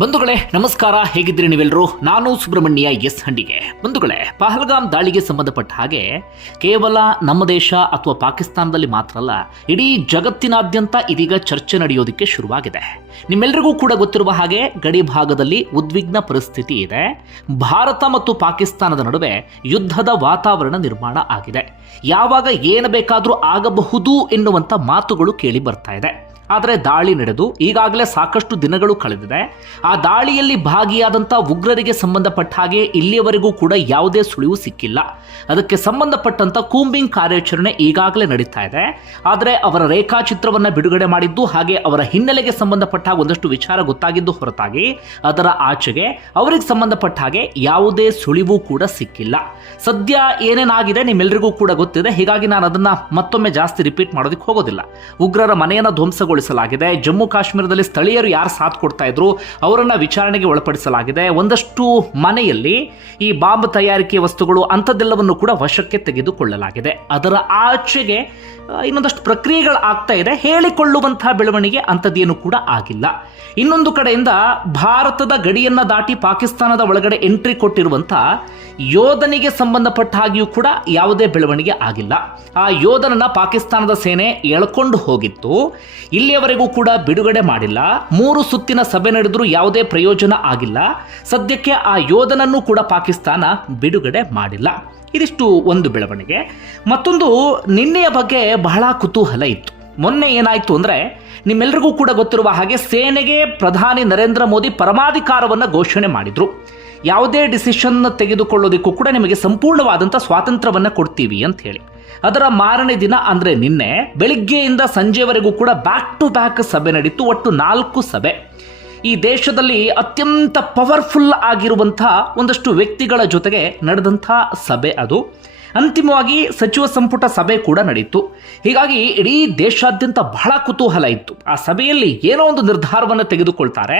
ಬಂಧುಗಳೇ, ನಮಸ್ಕಾರ. ಹೇಗಿದ್ದೀರಿ ನೀವೆಲ್ಲರೂ ನಾನು ಸುಬ್ರಹ್ಮಣ್ಯ ಎಸ್ ಹಂಡಿಗೆ. ಬಂಧುಗಳೇ, ಪಹಲ್ಗಾಮ್ ದಾಳಿಗೆ ಸಂಬಂಧಪಟ್ಟ ಹಾಗೆ ಕೇವಲ ನಮ್ಮ ದೇಶ ಅಥವಾ ಪಾಕಿಸ್ತಾನದಲ್ಲಿ ಮಾತ್ರ ಅಲ್ಲ, ಇಡೀ ಜಗತ್ತಿನಾದ್ಯಂತ ಇದೀಗ ಚರ್ಚೆ ನಡೆಯೋದಕ್ಕೆ ಶುರುವಾಗಿದೆ. ನಿಮ್ಮೆಲ್ಲರಿಗೂ ಕೂಡ ಗೊತ್ತಿರುವ ಹಾಗೆ ಗಡಿ ಭಾಗದಲ್ಲಿ ಉದ್ವಿಗ್ನ ಪರಿಸ್ಥಿತಿ ಇದೆ. ಭಾರತ ಮತ್ತು ಪಾಕಿಸ್ತಾನದ ನಡುವೆ ಯುದ್ಧದ ವಾತಾವರಣ ನಿರ್ಮಾಣ ಆಗಿದೆ. ಯಾವಾಗ ಏನು ಬೇಕಾದರೂ ಆಗಬಹುದು ಎನ್ನುವಂಥ ಮಾತುಗಳು ಕೇಳಿ ಬರ್ತಾ ಇದೆ. ಆದರೆ ದಾಳಿ ನಡೆದು ಈಗಾಗಲೇ ಸಾಕಷ್ಟು ದಿನಗಳು ಕಳೆದಿದೆ. ಆ ದಾಳಿಯಲ್ಲಿ ಭಾಗಿಯಾದಂಥ ಉಗ್ರರಿಗೆ ಸಂಬಂಧಪಟ್ಟ ಹಾಗೆ ಇಲ್ಲಿಯವರೆಗೂ ಕೂಡ ಯಾವುದೇ ಸುಳಿವು ಸಿಕ್ಕಿಲ್ಲ. ಅದಕ್ಕೆ ಸಂಬಂಧಪಟ್ಟಂಥ ಕೂಂಬಿಂಗ್ ಕಾರ್ಯಾಚರಣೆ ಈಗಾಗಲೇ ನಡೀತಾ ಇದೆ. ಆದರೆ ಅವರ ರೇಖಾಚಿತ್ರವನ್ನು ಬಿಡುಗಡೆ ಮಾಡಿದ್ದು ಹಾಗೆ ಅವರ ಹಿನ್ನೆಲೆಗೆ ಸಂಬಂಧಪಟ್ಟ ಒಂದಷ್ಟು ವಿಚಾರ ಗೊತ್ತಾಗಿದ್ದು ಹೊರತಾಗಿ ಅದರ ಆಚೆಗೆ ಅವರಿಗೆ ಸಂಬಂಧಪಟ್ಟ ಹಾಗೆ ಯಾವುದೇ ಸುಳಿವು ಕೂಡ ಸಿಕ್ಕಿಲ್ಲ. ಸದ್ಯ ಏನೇನಾಗಿದೆ ನಿಮ್ಮೆಲ್ಲರಿಗೂ ಕೂಡ ಗೊತ್ತಿದೆ. ಹೀಗಾಗಿ ನಾನು ಅದನ್ನು ಮತ್ತೊಮ್ಮೆ ಜಾಸ್ತಿ ರಿಪೀಟ್ ಮಾಡೋದಕ್ಕೆ ಹೋಗೋದಿಲ್ಲ. ಉಗ್ರರ ಮನೆಯನ್ನು ಧ್ವಂಸಗೊಳಿಸಲಾಗಿದೆ ಜಮ್ಮು ಕಾಶ್ಮೀರದಲ್ಲಿ ಸ್ಥಳೀಯರು ಯಾರು ಸಾಥ್ ಕೊಡ್ತಾ ಇದ್ರು ಅವರನ್ನ ವಿಚಾರಣೆಗೆ ಒಳಪಡಿಸಲಾಗಿದೆ. ಒಂದಷ್ಟು ಮನೆಯಲ್ಲಿ ಈ ಬಾಂಬ್ ತಯಾರಿಕೆ ವಸ್ತುಗಳು ಅಂಥದ್ದೆಲ್ಲವನ್ನು ಕೂಡ ವಶಕ್ಕೆ ತೆಗೆದುಕೊಳ್ಳಲಾಗಿದೆ. ಅದರ ಆಚೆಗೆ ಇನ್ನೊಂದಷ್ಟು ಪ್ರಕ್ರಿಯೆಗಳು ಆಗ್ತಾ ಇದೆ. ಹೇಳಿಕೊಳ್ಳುವಂತಹ ಬೆಳವಣಿಗೆ ಅಂಥದ್ದೇನು ಕೂಡ ಆಗಿಲ್ಲ. ಇನ್ನೊಂದು ಕಡೆಯಿಂದ ಭಾರತದ ಗಡಿಯನ್ನ ದಾಟಿ ಪಾಕಿಸ್ತಾನದ ಒಳಗಡೆ ಎಂಟ್ರಿ ಕೊಟ್ಟಿರುವಂಥ ಯೋಧನಿಗೆ ಸಂಬಂಧಪಟ್ಟ ಹಾಗೆಯೂ ಕೂಡ ಯಾವುದೇ ಬೆಳವಣಿಗೆ ಆಗಿಲ್ಲ. ಆ ಯೋಧನನ್ನ ಪಾಕಿಸ್ತಾನದ ಸೇನೆ ಎಳ್ಕೊಂಡು ಹೋಗಿತ್ತು. ಇಲ್ಲಿಯವರೆಗೂ ಕೂಡ ಬಿಡುಗಡೆ ಮಾಡಿಲ್ಲ. ಮೂರು ಸುತ್ತಿನ ಸಭೆ ನಡೆದರೂ ಯಾವುದೇ ಪ್ರಯೋಜನ ಆಗಿಲ್ಲ. ಸದ್ಯಕ್ಕೆ ಆ ಯೋಧನನ್ನು ಕೂಡ ಪಾಕಿಸ್ತಾನ ಬಿಡುಗಡೆ ಮಾಡಿಲ್ಲ. ಇದಿಷ್ಟು ಒಂದು ಬೆಳವಣಿಗೆ. ಮತ್ತೊಂದು, ನಿನ್ನೆಯ ಬಗ್ಗೆ ಬಹಳ ಕುತೂಹಲ ಇತ್ತು. ಮೊನ್ನೆ ಏನಾಯಿತು ಅಂದರೆ ನಿಮ್ಮೆಲ್ಲರಿಗೂ ಕೂಡ ಗೊತ್ತಿರುವ ಹಾಗೆ ಸೇನೆಗೆ ಪ್ರಧಾನಿ ನರೇಂದ್ರ ಮೋದಿ ಪರಮಾಧಿಕಾರವನ್ನು ಘೋಷಣೆ ಮಾಡಿದ್ರು. ಯಾವುದೇ ಡಿಸಿಷನ್ ತೆಗೆದುಕೊಳ್ಳೋದಕ್ಕೂ ಕೂಡ ನಿಮಗೆ ಸಂಪೂರ್ಣವಾದಂಥ ಸ್ವಾತಂತ್ರ್ಯವನ್ನು ಕೊಡ್ತೀವಿ ಅಂತ ಹೇಳಿ. ಅದರ ಮಾರನೇ ದಿನ ಅಂದರೆ ನಿನ್ನೆ ಬೆಳಿಗ್ಗೆಯಿಂದ ಸಂಜೆವರೆಗೂ ಕೂಡ ಬ್ಯಾಕ್ ಟು ಬ್ಯಾಕ್ ಸಭೆ ನಡೀತು, ಒಟ್ಟು ನಾಲ್ಕು ಸಭೆ. ಈ ದೇಶದಲ್ಲಿ ಅತ್ಯಂತ ಪವರ್ಫುಲ್ ಆಗಿರುವಂಥ ಒಂದಷ್ಟು ವ್ಯಕ್ತಿಗಳ ಜೊತೆಗೆ ನಡೆದಂಥ ಸಭೆ ಅದು. ಅಂತಿಮವಾಗಿ ಸಚಿವ ಸಂಪುಟ ಸಭೆ ಕೂಡ ನಡೆಯಿತು ಹೀಗಾಗಿ ಇಡೀ ದೇಶಾದ್ಯಂತ ಬಹಳ ಕುತೂಹಲ ಇತ್ತು. ಆ ಸಭೆಯಲ್ಲಿ ಏನೋ ಒಂದು ನಿರ್ಧಾರವನ್ನು ತೆಗೆದುಕೊಳ್ತಾರೆ.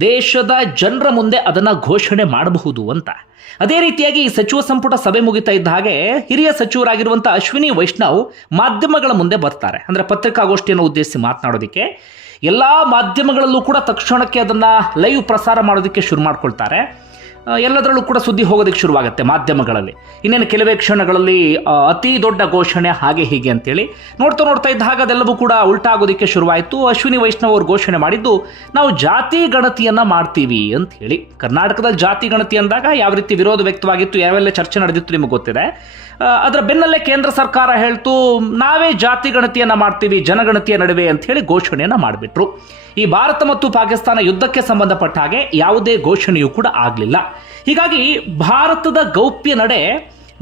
ದೇಶದ ಜನರ ಮುಂದೆ ಅದನ್ನು ಘೋಷಣೆ ಮಾಡಬಹುದು ಅಂತ. ಅದೇ ರೀತಿಯಾಗಿ ಈ ಸಚಿವ ಸಂಪುಟ ಸಭೆ ಮುಗಿತಾ ಇದ್ದ ಹಾಗೆ ಹಿರಿಯ ಸಚಿವರಾಗಿರುವಂಥ ಅಶ್ವಿನಿ ವೈಷ್ಣವ್ ಮಾಧ್ಯಮಗಳ ಮುಂದೆ ಬರ್ತಾರೆ. ಅಂದರೆ ಪತ್ರಿಕಾಗೋಷ್ಠಿಯನ್ನು ಉದ್ದೇಶಿಸಿ ಮಾತನಾಡೋದಕ್ಕೆ. ಎಲ್ಲ ಮಾಧ್ಯಮಗಳಲ್ಲೂ ಕೂಡ ತಕ್ಷಣಕ್ಕೆ ಅದನ್ನು ಲೈವ್ ಪ್ರಸಾರ ಮಾಡೋದಕ್ಕೆ ಶುರು ಮಾಡ್ಕೊಳ್ತಾರೆ. ಎಲ್ಲದರಲ್ಲೂ ಕೂಡ ಸುದ್ದಿ ಹೋಗೋದಕ್ಕೆ ಶುರುವಾಗುತ್ತೆ ಮಾಧ್ಯಮಗಳಲ್ಲಿ. ಇನ್ನೇನು ಕೆಲವೇ ಕ್ಷಣಗಳಲ್ಲಿ ಅತಿ ದೊಡ್ಡ ಘೋಷಣೆ ಹಾಗೆ ಹೀಗೆ ಅಂತೇಳಿ. ನೋಡ್ತಾ ನೋಡ್ತಾ ಇದ್ದ ಹಾಗೆ ಅದೆಲ್ಲವೂ ಕೂಡ ಉಲ್ಟಾ ಆಗೋದಕ್ಕೆ ಶುರುವಾಯಿತು. ಅಶ್ವಿನಿ ವೈಷ್ಣವ್ ಅವರು ಘೋಷಣೆ ಮಾಡಿದ್ದು, ನಾವು ಜಾತಿ ಗಣತಿಯನ್ನು ಮಾಡ್ತೀವಿ ಅಂತ ಹೇಳಿ ಕರ್ನಾಟಕದಲ್ಲಿ ಜಾತಿ ಗಣತಿ ಅಂದಾಗ ಯಾವ ರೀತಿ ವಿರೋಧ ವ್ಯಕ್ತವಾಗಿತ್ತು, ಯಾವೆಲ್ಲ ಚರ್ಚೆ ನಡೆದಿತ್ತು ನಿಮಗೆ ಗೊತ್ತಿದೆ. ಅದರ ಬೆನ್ನಲ್ಲೇ ಕೇಂದ್ರ ಸರ್ಕಾರ ಹೇಳ್ತು, ನಾವೇ ಜಾತಿ ಗಣತಿಯನ್ನು ಮಾಡ್ತೀವಿ, ಜನಗಣತಿಯ ನಡುವೆ ಅಂತ ಹೇಳಿ ಘೋಷಣೆಯನ್ನ ಮಾಡಿಬಿಟ್ರು. ಈ ಭಾರತ ಮತ್ತು ಪಾಕಿಸ್ತಾನ ಯುದ್ಧಕ್ಕೆ ಸಂಬಂಧಪಟ್ಟ ಹಾಗೆ ಯಾವುದೇ ಘೋಷಣೆಯೂ ಕೂಡ ಆಗಲಿಲ್ಲ. ಹೀಗಾಗಿ ಭಾರತದ ಗೌಪ್ಯ ನಡೆ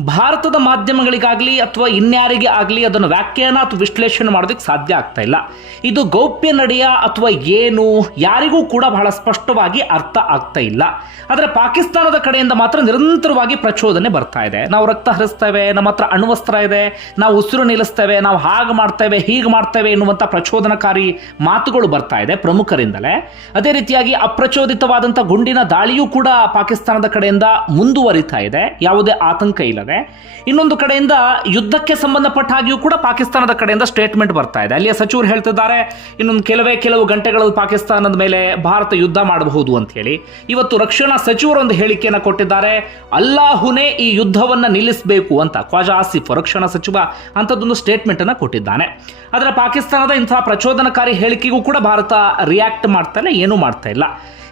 ಭಾರತದ ಮಾಧ್ಯಮಗಳಿಗಾಗಲಿ ಅಥವಾ ಇನ್ಯಾರಿಗೆ ಆಗಲಿ ಅದನ್ನು ವ್ಯಾಖ್ಯಾನ ಅಥವಾ ವಿಶ್ಲೇಷಣೆ ಮಾಡೋದಕ್ಕೆ ಸಾಧ್ಯ ಆಗ್ತಾ ಇಲ್ಲ. ಇದು ಗೌಪ್ಯ ನಡೆಯ ಅಥವಾ ಏನು ಯಾರಿಗೂ ಕೂಡ ಬಹಳ ಸ್ಪಷ್ಟವಾಗಿ ಅರ್ಥ ಆಗ್ತಾ ಇಲ್ಲ. ಆದರೆ ಪಾಕಿಸ್ತಾನದ ಕಡೆಯಿಂದ ಮಾತ್ರ ನಿರಂತರವಾಗಿ ಪ್ರಚೋದನೆ ಬರ್ತಾ ಇದೆ. ನಾವು ರಕ್ತ ಹರಿಸ್ತೇವೆ, ನಮ್ಮ ಹತ್ರ ಅಣ್ವಸ್ತ್ರ ಇದೆ, ನಾವು ಉಸಿರು ನಿಲ್ಲಿಸ್ತೇವೆ, ನಾವು ಹಾಗೆ ಮಾಡ್ತೇವೆ, ಹೀಗೆ ಮಾಡ್ತೇವೆ ಎನ್ನುವಂಥ ಪ್ರಚೋದನಕಾರಿ ಮಾತುಗಳು ಬರ್ತಾ ಇದೆ ಪ್ರಮುಖರಿಂದಲೇ. ಅದೇ ರೀತಿಯಾಗಿ ಅಪ್ರಚೋದಿತವಾದಂಥ ಗುಂಡಿನ ದಾಳಿಯೂ ಕೂಡ ಪಾಕಿಸ್ತಾನದ ಕಡೆಯಿಂದ ಮುಂದುವರಿತಾ ಇದೆ. ಯಾವುದೇ ಆತಂಕ ಇಲ್ಲದೆ ಇನ್ನೊಂದು ಕಡೆಯಿಂದ ಯುದ್ಧಕ್ಕೆ ಸಂಬಂಧಪಟ್ಟ ಹಾಗೆಯೂ ಕೂಡ ಪಾಕಿಸ್ತಾನದ ಕಡೆಯಿಂದ ಸ್ಟೇಟ್ಮೆಂಟ್ ಬರ್ತಾ ಇದೆ. ಅಲ್ಲಿಯ ಸಚಿವರು ಹೇಳ್ತಿದ್ದಾರೆ, ಇನ್ನೊಂದು ಕೆಲವೇ ಕೆಲವು ಗಂಟೆಗಳಲ್ಲಿ ಪಾಕಿಸ್ತಾನದ ಮೇಲೆ ಭಾರತ ಯುದ್ಧ ಮಾಡಬಹುದು ಅಂತ ಹೇಳಿ. ಇವತ್ತು ರಕ್ಷಣಾ ಸಚಿವರು ಒಂದು ಹೇಳಿಕೆಯನ್ನು ಕೊಟ್ಟಿದ್ದಾರೆ, ಅಲ್ಲಾಹುನೇ ಈ ಯುದ್ಧವನ್ನ ನಿಲ್ಲಿಸಬೇಕು ಅಂತ. ಖ್ವಾಜಾ ಆಸಿಫ್, ರಕ್ಷಣಾ ಸಚಿವ, ಅಂಥದ್ದೊಂದು ಸ್ಟೇಟ್ಮೆಂಟ್ ಅನ್ನ ಕೊಟ್ಟಿದ್ದಾನೆ. ಆದರೆ ಪಾಕಿಸ್ತಾನದ ಇಂತಹ ಪ್ರಚೋದನಕಾರಿ ಹೇಳಿಕೆಗೂ ಕೂಡ ಭಾರತ ರಿಯಾಕ್ಟ್ ಮಾಡ್ತಾ ಇಲ್ಲ ಏನೂ ಮಾಡ್ತಾ ಇಲ್ಲ.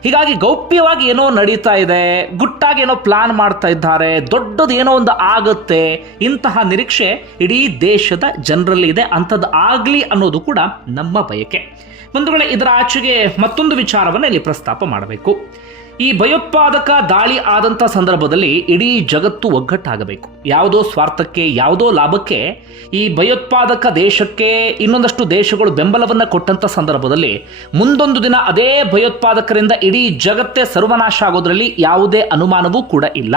ಹೀಗಾಗಿ ಗೌಪ್ಯವಾಗಿ ಏನೋ ನಡೀತಾ ಇದೆ, ಗುಟ್ಟಾಗಿ ಏನೋ ಪ್ಲಾನ್ ಮಾಡ್ತಾ ಇದ್ದಾರೆ, ದೊಡ್ಡದು ಏನೋ ಒಂದು ಆಗುತ್ತೆ, ಇಂತಹ ನಿರೀಕ್ಷೆ ಇಡೀ ದೇಶದ ಜನರಲ್ಲಿ ಇದೆ, ಅಂಥದ್ದು ಆಗಲಿ ಅನ್ನೋದು ಕೂಡ ನಮ್ಮ ಬಯಕೆ. ಬಂಧುಗಳೇ, ಇದರ ಆಚೆಗೆ ಮತ್ತೊಂದು ವಿಚಾರವನ್ನು ಇಲ್ಲಿ ಪ್ರಸ್ತಾಪ ಮಾಡಬೇಕು. ಈ ಭಯೋತ್ಪಾದಕ ದಾಳಿ ಆದಂಥ ಸಂದರ್ಭದಲ್ಲಿ ಇಡೀ ಜಗತ್ತು ಒಗ್ಗಟ್ಟಾಗಬೇಕು. ಯಾವುದೋ ಸ್ವಾರ್ಥಕ್ಕೆ, ಯಾವುದೋ ಲಾಭಕ್ಕೆ ಈ ಭಯೋತ್ಪಾದಕ ದೇಶಕ್ಕೆ ಇನ್ನೊಂದಷ್ಟು ದೇಶಗಳು ಬೆಂಬಲವನ್ನು ಕೊಟ್ಟಂಥ ಸಂದರ್ಭದಲ್ಲಿ ಮುಂದೊಂದು ದಿನ ಅದೇ ಭಯೋತ್ಪಾದಕರಿಂದ ಇಡೀ ಜಗತ್ತೇ ಸರ್ವನಾಶ ಆಗೋದ್ರಲ್ಲಿ ಯಾವುದೇ ಅನುಮಾನವೂ ಕೂಡ ಇಲ್ಲ.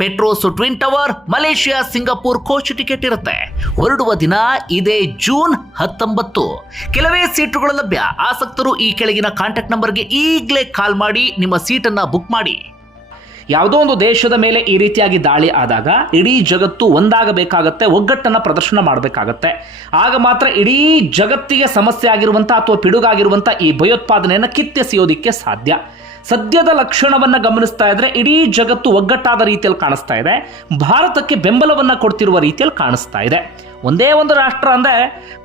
Petronas twin tower, Malaysia, Singapore coach ticket ಇರುತ್ತೆ. ಹೊರಡುವ ದಿನ ಇದೇ ಜೂನ್ ಹತ್ತೊಂಬತ್ತು. ಕೆಲವೇ ಸೀಟುಗಳು ಲಭ್ಯ. ಆಸಕ್ತರು ಈ ಕೆಳಗಿನ ಕಾಂಟ್ಯಾಕ್ಟ್ ನಂಬರ್ಗೆ ಈಗಲೇ ಕಾಲ್ ಮಾಡಿ ನಿಮ್ಮ ಸೀಟನ್ನು ಬುಕ್ ಮಾಡಿ. ಯಾವುದೋ ಒಂದು ದೇಶದ ಮೇಲೆ ಈ ರೀತಿಯಾಗಿ ದಾಳಿ ಆದಾಗ ಇಡೀ ಜಗತ್ತು ಒಂದಾಗಬೇಕಾಗತ್ತೆ, ಒಗ್ಗಟ್ಟನ್ನು ಪ್ರದರ್ಶನ ಮಾಡಬೇಕಾಗತ್ತೆ. ಆಗ ಮಾತ್ರ ಇಡೀ ಜಗತ್ತಿಗೆ ಸಮಸ್ಯೆ ಆಗಿರುವಂಥ ಅಥವಾ ಪಿಡುಗಾಗಿರುವಂಥ ಈ ಭಯೋತ್ಪಾದನೆಯನ್ನು ಕಿತ್ತೆಸೆಯೋದಿಕ್ಕೆ ಸಾಧ್ಯ. ಸದ್ಯದ ಲಕ್ಷಣವನ್ನ ಗಮನಿಸ್ತಾ ಇದ್ರೆ ಇಡೀ ಜಗತ್ತು ಒಗ್ಗಟ್ಟಾದ ರೀತಿಯಲ್ಲಿ ಕಾಣಿಸ್ತಾ ಇದೆ. ಭಾರತಕ್ಕೆ ಬೆಂಬಲವನ್ನ ಕೊಡ್ತಿರುವ ರೀತಿಯಲ್ಲಿ ಕಾಣಿಸ್ತಾ ಇದೆ. ಒಂದೇ ಒಂದು ರಾಷ್ಟ್ರ ಅಂದರೆ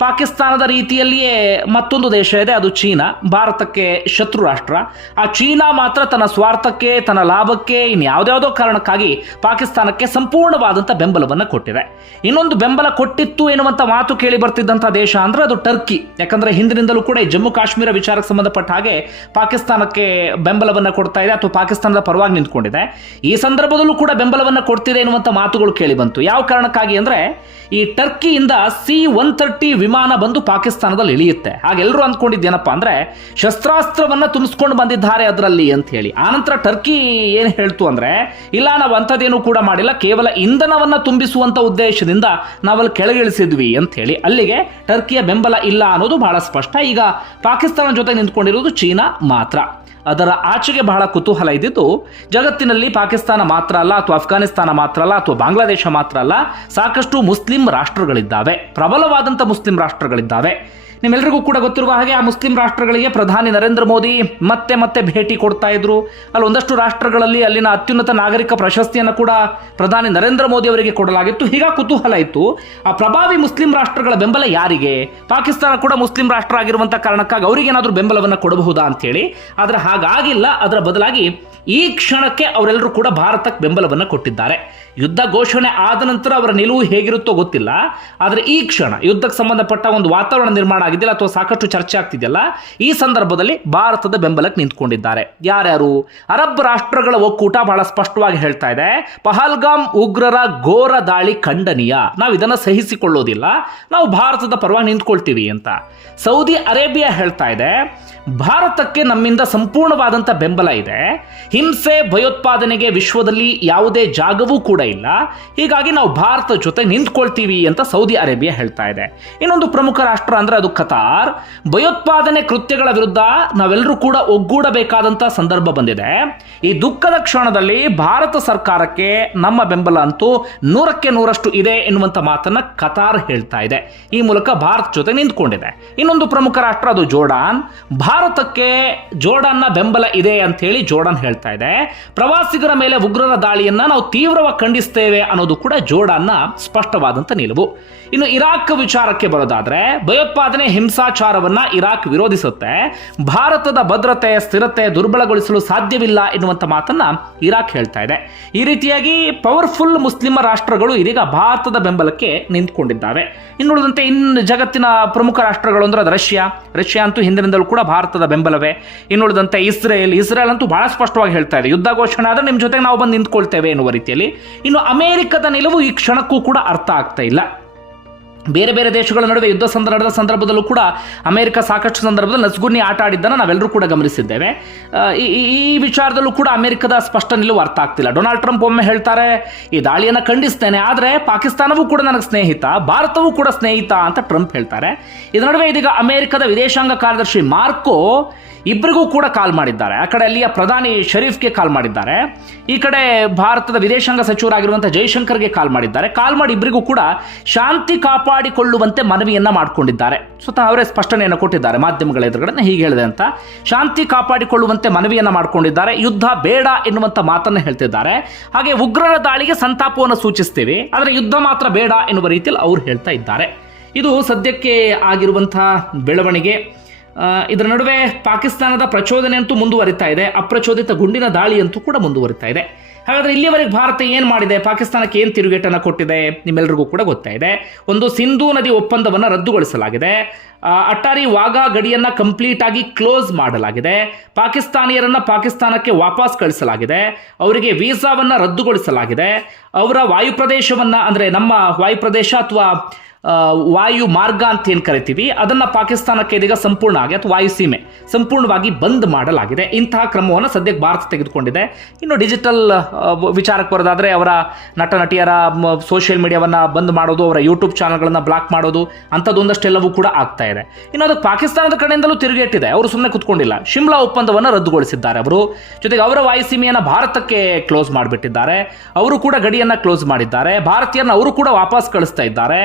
ಪಾಕಿಸ್ತಾನದ ರೀತಿಯಲ್ಲಿಯೇ ಮತ್ತೊಂದು ದೇಶ ಇದೆ, ಅದು ಚೀನಾ. ಭಾರತಕ್ಕೆ ಶತ್ರು ರಾಷ್ಟ್ರ. ಆ ಚೀನಾ ಮಾತ್ರ ತನ್ನ ಸ್ವಾರ್ಥಕ್ಕೆ, ತನ್ನ ಲಾಭಕ್ಕೆ ಇನ್ಯಾವುದ್ಯಾವುದೋ ಕಾರಣಕ್ಕಾಗಿ ಪಾಕಿಸ್ತಾನಕ್ಕೆ ಸಂಪೂರ್ಣವಾದಂಥ ಬೆಂಬಲವನ್ನು ಕೊಟ್ಟಿದೆ. ಇನ್ನೊಂದು ಬೆಂಬಲ ಕೊಟ್ಟಿತ್ತು ಎನ್ನುವಂಥ ಮಾತು ಕೇಳಿ ಬರ್ತಿದ್ದಂಥ ದೇಶ ಅಂದ್ರೆ ಅದು ಟರ್ಕಿ. ಯಾಕಂದರೆ ಹಿಂದಿನಿಂದಲೂ ಕೂಡ ಜಮ್ಮು ಕಾಶ್ಮೀರ ವಿಚಾರಕ್ಕೆ ಸಂಬಂಧಪಟ್ಟ ಹಾಗೆ ಪಾಕಿಸ್ತಾನಕ್ಕೆ ಬೆಂಬಲವನ್ನು ಕೊಡ್ತಾ ಇದೆ ಅಥವಾ ಪಾಕಿಸ್ತಾನದ ಪರವಾಗಿ ನಿಂತ್ಕೊಂಡಿದೆ. ಈ ಸಂದರ್ಭದಲ್ಲೂ ಕೂಡ ಬೆಂಬಲವನ್ನು ಕೊಡ್ತಿದೆ ಎನ್ನುವಂಥ ಮಾತುಗಳು ಕೇಳಿ ಬಂತು. ಯಾವ ಕಾರಣಕ್ಕಾಗಿ ಅಂದರೆ ಈ ಟರ್ಕಿಯಿಂದ ಸಿ ಒನ್ ತರ್ಟಿ ವಿಮಾನ ಬಂದು ಪಾಕಿಸ್ತಾನದಲ್ಲಿ ಇಳಿಯುತ್ತೆ. ಹಾಗೆಲ್ಲರೂ ಅಂದ್ಕೊಂಡಿದ್ದೇನಪ್ಪ ಅಂದ್ರೆ, ಶಸ್ತ್ರಾಸ್ತ್ರವನ್ನ ತುಂಬಿಸ್ಕೊಂಡು ಬಂದಿದ್ದಾರೆ ಅದರಲ್ಲಿ ಅಂತ ಹೇಳಿ. ಆನಂತರ ಟರ್ಕಿ ಏನು ಹೇಳ್ತು ಅಂದ್ರೆ, ಇಲ್ಲ, ನಾವು ಅಂಥದ್ದೇನು ಕೂಡ ಮಾಡಿಲ್ಲ, ಕೇವಲ ಇಂಧನವನ್ನ ತುಂಬಿಸುವಂತ ಉದ್ದೇಶದಿಂದ ನಾವಲ್ಲಿ ಕೆಳಗಿಳಿಸಿದ್ವಿ ಅಂತ ಹೇಳಿ. ಅಲ್ಲಿಗೆ ಟರ್ಕಿಯ ಬೆಂಬಲ ಇಲ್ಲ ಅನ್ನೋದು ಬಹಳ ಸ್ಪಷ್ಟ. ಈಗ ಪಾಕಿಸ್ತಾನ ಜೊತೆ ನಿಂತ್ಕೊಂಡಿರೋದು ಚೀನಾ ಮಾತ್ರ. ಅದರ ಆಚೆಗೆ ಬಹಳ ಕುತೂಹಲ ಇದ್ದಿದ್ದು, ಜಗತ್ತಿನಲ್ಲಿ ಪಾಕಿಸ್ತಾನ ಮಾತ್ರ ಅಲ್ಲ ಅಥವಾ ಅಫ್ಘಾನಿಸ್ತಾನ ಮಾತ್ರ ಅಲ್ಲ ಅಥವಾ ಬಾಂಗ್ಲಾದೇಶ ಮಾತ್ರ ಅಲ್ಲ, ಸಾಕಷ್ಟು ಮುಸ್ಲಿಂ ರಾಷ್ಟ್ರಗಳಿದ್ದಾವೆ. ಪ್ರಬಲವಾದಂಥ ಮುಸ್ಲಿಂ ರಾಷ್ಟ್ರಗಳಿದ್ದಾವೆ. ನಿಮ್ಮೆಲ್ಲರಿಗೂ ಕೂಡ ಗೊತ್ತಿರುವ ಹಾಗೆ ಆ ಮುಸ್ಲಿಂ ರಾಷ್ಟ್ರಗಳಿಗೆ ಪ್ರಧಾನಿ ನರೇಂದ್ರ ಮೋದಿ ಮತ್ತೆ ಮತ್ತೆ ಭೇಟಿ ಕೊಡ್ತಾ ಇದ್ರು. ಅಲ್ಲಿ ಒಂದಷ್ಟು ರಾಷ್ಟ್ರಗಳಲ್ಲಿ ಅಲ್ಲಿನ ಅತ್ಯುನ್ನತ ನಾಗರಿಕ ಪ್ರಶಸ್ತಿಯನ್ನು ಕೂಡ ಪ್ರಧಾನಿ ನರೇಂದ್ರ ಮೋದಿ ಅವರಿಗೆ ಕೊಡಲಾಗಿತ್ತು. ಹೀಗ ಕುತೂಹಲ ಇತ್ತು. ಆ ಪ್ರಭಾವಿ ಮುಸ್ಲಿಂ ರಾಷ್ಟ್ರಗಳ ಬೆಂಬಲ ಯಾರಿಗೆ? ಪಾಕಿಸ್ತಾನ ಕೂಡ ಮುಸ್ಲಿಂ ರಾಷ್ಟ್ರ ಆಗಿರುವಂತಹ ಕಾರಣಕ್ಕಾಗಿ ಅವರಿಗೇನಾದರೂ ಬೆಂಬಲವನ್ನು ಕೊಡಬಹುದಾ ಅಂತೇಳಿ. ಆದರೆ ಹಾಗಾಗಿಲ್ಲ. ಅದರ ಬದಲಾಗಿ ಈ ಕ್ಷಣಕ್ಕೆ ಅವರೆಲ್ಲರೂ ಕೂಡ ಭಾರತಕ್ಕೆ ಬೆಂಬಲವನ್ನು ಕೊಟ್ಟಿದ್ದಾರೆ. ಯುದ್ಧ ಘೋಷಣೆ ಆದ ನಂತರ ಅವರ ನಿಲುವು ಹೇಗಿರುತ್ತೋ ಗೊತ್ತಿಲ್ಲ. ಆದರೆ ಈ ಕ್ಷಣ ಯುದ್ಧಕ್ಕೆ ಸಂಬಂಧಪಟ್ಟ ಒಂದು ವಾತಾವರಣ ನಿರ್ಮಾಣ ಆಗಿದೆಯಲ್ಲ ಅಥವಾ ಸಾಕಷ್ಟು ಚರ್ಚೆ ಆಗ್ತಿದೆಯಲ್ಲ? ಈ ಸಂದರ್ಭದಲ್ಲಿ ಭಾರತದ ಬೆಂಬಲಕ್ಕೆ ನಿಂತ್ಕೊಂಡಿದ್ದಾರೆ. ಯಾರ್ಯಾರು? ಅರಬ್ ರಾಷ್ಟ್ರಗಳ ಒಕ್ಕೂಟ ಬಹಳ ಸ್ಪಷ್ಟವಾಗಿ ಹೇಳ್ತಾ ಇದೆ. ಪಹಲ್ಗಾಮ್ ಉಗ್ರರ ಘೋರ ದಾಳಿ ಖಂಡನೀಯ. ನಾವು ಇದನ್ನು ಸಹಿಸಿಕೊಳ್ಳೋದಿಲ್ಲ. ನಾವು ಭಾರತದ ಪರವಾಗಿ ನಿಂತ್ಕೊಳ್ತೀವಿ ಅಂತ. ಸೌದಿ ಅರೇಬಿಯಾ ಹೇಳ್ತಾ ಇದೆ. ಭಾರತಕ್ಕೆ ನಮ್ಮಿಂದ ಸಂಪೂರ್ಣವಾದಂಥ ಬೆಂಬಲ ಇದೆ. ಹಿಂಸೆ ಭಯೋತ್ಪಾದನೆಗೆ ವಿಶ್ವದಲ್ಲಿ ಯಾವುದೇ ಜಾಗವೂ ಕೂಡ ಇಲ್ಲ. ಹೀಗಾಗಿ ನಾವು ಭಾರತ ಜೊತೆ ನಿಂತ್ಕೊಳ್ತೀವಿ ಅಂತ ಸೌದಿ ಅರೇಬಿಯಾ ಹೇಳ್ತಾ ಇದೆ. ಇನ್ನೊಂದು ಪ್ರಮುಖ ರಾಷ್ಟ್ರ ಅಂದ್ರೆ ಅದು ಕತಾರ್ ಭಯೋತ್ಪಾದನೆ ಕೃತ್ಯಗಳ ವಿರುದ್ಧ ನಾವೆಲ್ಲರೂ ಕೂಡ ಒಗ್ಗೂಡಬೇಕಾದಂಥ ಸಂದರ್ಭ ಬಂದಿದೆ. ಈ ದುಃಖದ ಕ್ಷಣದಲ್ಲಿ ಭಾರತ ಸರ್ಕಾರಕ್ಕೆ ನಮ್ಮ ಬೆಂಬಲ ಅಂತೂ ನೂರಕ್ಕೆ ನೂರಷ್ಟು ಇದೆ ಎನ್ನುವಂಥ ಮಾತನ್ನ ಕತಾರ್ ಹೇಳ್ತಾ ಇದೆ. ಈ ಮೂಲಕ ಭಾರತ ಜೊತೆ ನಿಂತ್ಕೊಂಡಿದೆ. ಇನ್ನೊಂದು ಪ್ರಮುಖ ರಾಷ್ಟ್ರ ಅದು ಜೋರ್ಡಾನ್. ಭಾರತಕ್ಕೆ ಜೋರ್ಡಾನ್ನ ಬೆಂಬಲ ಇದೆ ಅಂತ ಹೇಳಿ ಜೋರ್ಡಾನ್ ಹೇಳ್ತಾ ಇದೆ. ಪ್ರವಾಸಿಗರ ಮೇಲೆ ಉಗ್ರರ ದಾಳಿಯನ್ನ ನಾವು ತೀವ್ರವಾಗಿ ಖಂಡಿಸ್ತೇವೆ ಅನ್ನೋದು ಕೂಡ ಜೋಡಾನ ಸ್ಪಷ್ಟವಾದಂಥ ನಿಲುವು. ಇನ್ನು ಇರಾಕ್ ವಿಚಾರಕ್ಕೆ ಬರೋದಾದ್ರೆ, ಭಯೋತ್ಪಾದನೆ, ಹಿಂಸಾಚಾರವನ್ನ ಇರಾಕ್ ವಿರೋಧಿಸುತ್ತೆ. ಭಾರತದ ಭದ್ರತೆ, ಸ್ಥಿರತೆ ದುರ್ಬಲಗೊಳಿಸಲು ಸಾಧ್ಯವಿಲ್ಲ ಎನ್ನುವಂತ ಮಾತನ್ನ ಇರಾಕ್ ಹೇಳ್ತಾ ಇದೆ. ಈ ರೀತಿಯಾಗಿ ಪವರ್ಫುಲ್ ಮುಸ್ಲಿಮ ರಾಷ್ಟ್ರಗಳು ಇದೀಗ ಭಾರತದ ಬೆಂಬಲಕ್ಕೆ ನಿಂತ್ಕೊಂಡಿದ್ದಾವೆ. ಇನ್ನುಳಿದಂತೆ ಇನ್ನು ಜಗತ್ತಿನ ಪ್ರಮುಖ ರಾಷ್ಟ್ರಗಳು ಅಂದ್ರೆ ಅದು ರಷ್ಯಾ. ರಷ್ಯಾ ಅಂತೂ ಹಿಂದಿನಿಂದಲೂ ಕೂಡ ಭಾರತದ ಬೆಂಬಲವೇ. ಇನ್ನುಳಿದಂತೆ ಇಸ್ರೇಲ್ ಇಸ್ರೇಲ್ ಅಂತೂ ಬಹಳ ಸ್ಪಷ್ಟವಾಗಿ ಹೇಳ್ತಾ ಇದೆ. ಯುದ್ಧ ಘೋಷಣೆ ಆದರೆ ನಿಮ್ಮ ಜೊತೆಗೆ ನಾವು ಬಂದು ನಿಂತ್ಕೊಳ್ತೇವೆ ಎನ್ನುವ ರೀತಿಯಲ್ಲಿ ಇನ್ನು ಅಮೆರಿಕದ ನಿಲುವು ಈ ಕ್ಷಣಕ್ಕೂ ಕೂಡ ಅರ್ಥ ಆಗ್ತಾ ಇಲ್ಲ. ಬೇರೆ ಬೇರೆ ದೇಶಗಳ ನಡುವೆ ಯುದ್ಧ ಸಂದರ್ಭದ ಸಂದರ್ಭದಲ್ಲೂ ಕೂಡ ಅಮೆರಿಕ ಸಾಕಷ್ಟು ಸಂದರ್ಭದಲ್ಲಿ ನಸುಗುನ್ನಿ ಆಟ ಆಡಿದ್ದನ್ನು ನಾವೆಲ್ಲರೂ ಕೂಡ ಗಮನಿಸಿದ್ದೇವೆ. ಈ ವಿಚಾರದಲ್ಲೂ ಕೂಡ ಅಮೆರಿಕದ ಸ್ಪಷ್ಟ ನಿಲುವು ಅರ್ಥ ಆಗ್ತಿಲ್ಲ. ಡೊನಾಲ್ಡ್ ಟ್ರಂಪ್ ಒಮ್ಮೆ ಹೇಳ್ತಾರೆ, ಈ ದಾಳಿಯನ್ನು ಖಂಡಿಸ್ತೇನೆ, ಆದರೆ ಪಾಕಿಸ್ತಾನವೂ ಕೂಡ ನನಗೆ ಸ್ನೇಹಿತ, ಭಾರತವೂ ಕೂಡ ಸ್ನೇಹಿತ ಅಂತ ಟ್ರಂಪ್ ಹೇಳ್ತಾರೆ. ಇದರ ನಡುವೆ ಇದೀಗ ಅಮೆರಿಕದ ವಿದೇಶಾಂಗ ಕಾರ್ಯದರ್ಶಿ ಮಾರ್ಕೋ ಇಬ್ಬರಿಗೂ ಕೂಡ ಕಾಲ್ ಮಾಡಿದ್ದಾರೆ. ಆ ಕಡೆ ಅಲ್ಲಿಯ ಪ್ರಧಾನಿ ಶರೀಫ್ಗೆ ಕಾಲ್ ಮಾಡಿದ್ದಾರೆ. ಈ ಕಡೆ ಭಾರತದ ವಿದೇಶಾಂಗ ಸಚಿವರಾಗಿರುವಂಥ ಜೈಶಂಕರ್ಗೆ ಕಾಲ್ ಮಾಡಿದ್ದಾರೆ. ಕಾಲ್ ಮಾಡಿ ಇಬ್ಬರಿಗೂ ಕೂಡ ಶಾಂತಿ ಕಾಪಾಡಿಕೊಳ್ಳುವಂತೆ ಮನವಿಯನ್ನ ಮಾಡಿಕೊಂಡಿದ್ದಾರೆ. ಸ್ವತಃ ಅವರೇ ಸ್ಪಷ್ಟನೆಯನ್ನು ಕೊಟ್ಟಿದ್ದಾರೆ ಮಾಧ್ಯಮಗಳ ಎದುರುಗಡೆ ಹೀಗೆ ಹೇಳಿದೆ ಅಂತ. ಶಾಂತಿ ಕಾಪಾಡಿಕೊಳ್ಳುವಂತೆ ಮನವಿಯನ್ನ ಮಾಡಿಕೊಂಡಿದ್ದಾರೆ. ಯುದ್ಧ ಬೇಡ ಎನ್ನುವಂಥ ಮಾತನ್ನ ಹೇಳ್ತಿದ್ದಾರೆ. ಹಾಗೆ ಉಗ್ರರ ದಾಳಿಗೆ ಸಂತಾಪವನ್ನು ಸೂಚಿಸ್ತೀವಿ. ಆದರೆ ಯುದ್ಧ ಮಾತ್ರ ಬೇಡ ಎನ್ನುವ ರೀತಿಯಲ್ಲಿ ಅವರು ಹೇಳ್ತಾ ಇದ್ದಾರೆ. ಇದು ಸದ್ಯಕ್ಕೆ ಆಗಿರುವಂತಹ ಬೆಳವಣಿಗೆ. ಇದರ ನಡುವೆ ಪಾಕಿಸ್ತಾನದ ಪ್ರಚೋದನೆ ಅಂತೂ ಮುಂದುವರಿತಾ ಇದೆ, ಅಪ್ರಚೋದಿತ ಗುಂಡಿನ ದಾಳಿ ಅಂತೂ ಕೂಡ ಮುಂದುವರಿತಾ ಇದೆ. ಹಾಗಾದರೆ ಇಲ್ಲಿಯವರೆಗೆ ಭಾರತ ಏನು ಮಾಡಿದೆ? ಪಾಕಿಸ್ತಾನಕ್ಕೆ ಏನು ತಿರುಗೇಟನ್ನು ಕೊಟ್ಟಿದೆ? ನಿಮ್ಮೆಲ್ಲರಿಗೂ ಕೂಡ ಗೊತ್ತಾ ಇದೆ. ಒಂದು ಸಿಂಧೂ ನದಿ ಒಪ್ಪಂದವನ್ನು ರದ್ದುಗೊಳಿಸಲಾಗಿದೆ. ಅಟ್ಟಾರಿ ವಾಘಾ ಗಡಿಯನ್ನು ಕಂಪ್ಲೀಟ್ ಆಗಿ ಕ್ಲೋಸ್ ಮಾಡಲಾಗಿದೆ. ಪಾಕಿಸ್ತಾನಿಯರನ್ನು ಪಾಕಿಸ್ತಾನಕ್ಕೆ ವಾಪಸ್ ಕಳಿಸಲಾಗಿದೆ. ಅವರಿಗೆ ವೀಸಾವನ್ನು ರದ್ದುಗೊಳಿಸಲಾಗಿದೆ. ಅವರ ವಾಯುಪ್ರದೇಶವನ್ನು ಅಂದರೆ ನಮ್ಮ ವಾಯುಪ್ರದೇಶ ಅಥವಾ ವಾಯು ಮಾರ್ಗ ಅಂತ ಏನು ಕರಿತೀವಿ, ಅದನ್ನು ಪಾಕಿಸ್ತಾನಕ್ಕೆ ಇದೀಗ ಸಂಪೂರ್ಣ ಆಗಿ, ಅಥವಾ ವಾಯು ಸೀಮೆ ಸಂಪೂರ್ಣವಾಗಿ ಬಂದ್ ಮಾಡಲಾಗಿದೆ. ಇಂತಹ ಕ್ರಮವನ್ನು ಸದ್ಯಕ್ಕೆ ಭಾರತ ತೆಗೆದುಕೊಂಡಿದೆ. ಇನ್ನು ಡಿಜಿಟಲ್ ವಿಚಾರಕ್ಕೆ ಬರೋದಾದರೆ ಅವರ ನಟ, ನಟಿಯರ ಸೋಷಿಯಲ್ ಮೀಡಿಯಾವನ್ನು ಬಂದ್ ಮಾಡೋದು, ಅವರ ಯೂಟ್ಯೂಬ್ ಚಾನಲ್ಗಳನ್ನು ಬ್ಲಾಕ್ ಮಾಡೋದು, ಅಂಥದ್ದೊಂದಷ್ಟೆಲ್ಲವೂ ಕೂಡ ಆಗ್ತಾ ಇದೆ. ಇನ್ನು ಅದಕ್ಕೆ ಪಾಕಿಸ್ತಾನದ ಕಡೆಯಿಂದಲೂ ತಿರುಗೇಟಿದೆ ಅವರು ಸುಮ್ಮನೆ ಕುತ್ಕೊಂಡಿಲ್ಲ. ಶಿಮ್ಲಾ ಒಪ್ಪಂದವನ್ನು ರದ್ದುಗೊಳಿಸಿದ್ದಾರೆ ಅವರು. ಜೊತೆಗೆ ಅವರ ವಾಯುಸೀಮೆಯನ್ನು ಭಾರತಕ್ಕೆ ಕ್ಲೋಸ್ ಮಾಡಿಬಿಟ್ಟಿದ್ದಾರೆ. ಅವರು ಕೂಡ ಗಡಿಯನ್ನು ಕ್ಲೋಸ್ ಮಾಡಿದ್ದಾರೆ. ಭಾರತೀಯರನ್ನು ಅವರು ಕೂಡ ವಾಪಸ್ ಕಳಿಸ್ತಾ ಇದ್ದಾರೆ.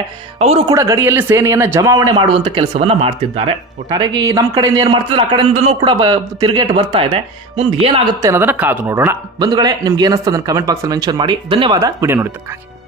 ಅವರು ಕೂಡ ಗಡಿಯಲ್ಲಿ ಸೇನೆಯನ್ನು ಜಮಾವಣೆ ಮಾಡುವಂಥ ಕೆಲಸವನ್ನು ಮಾಡ್ತಿದ್ದಾರೆ. ಒಟ್ಟಾರೆಯಾಗಿ ನಮ್ಮ ಕಡೆಯಿಂದ ಏನು ಮಾಡ್ತಿದ್ರು ಆ ಕಡೆಯಿಂದನೂ ಕೂಡ ಬ- ತಿರುಗೇಟು ಬರ್ತಾ ಇದೆ. ಮುಂದೆ ಏನಾಗುತ್ತೆ ಅನ್ನೋದನ್ನು ಕಾದು ನೋಡೋಣ. ಬಂಧುಗಳೇ, ನಿಮ್ಗೆ ಏನಿಸ್ತದೆ ಕಮೆಂಟ್ ಬಾಕ್ಸಲ್ಲಿ ಮೆನ್ಷನ್ ಮಾಡಿ. ಧನ್ಯವಾದ. ವಿಡಿಯೋ ನೋಡಿದ್ದಕ್ಕಾಗಿ.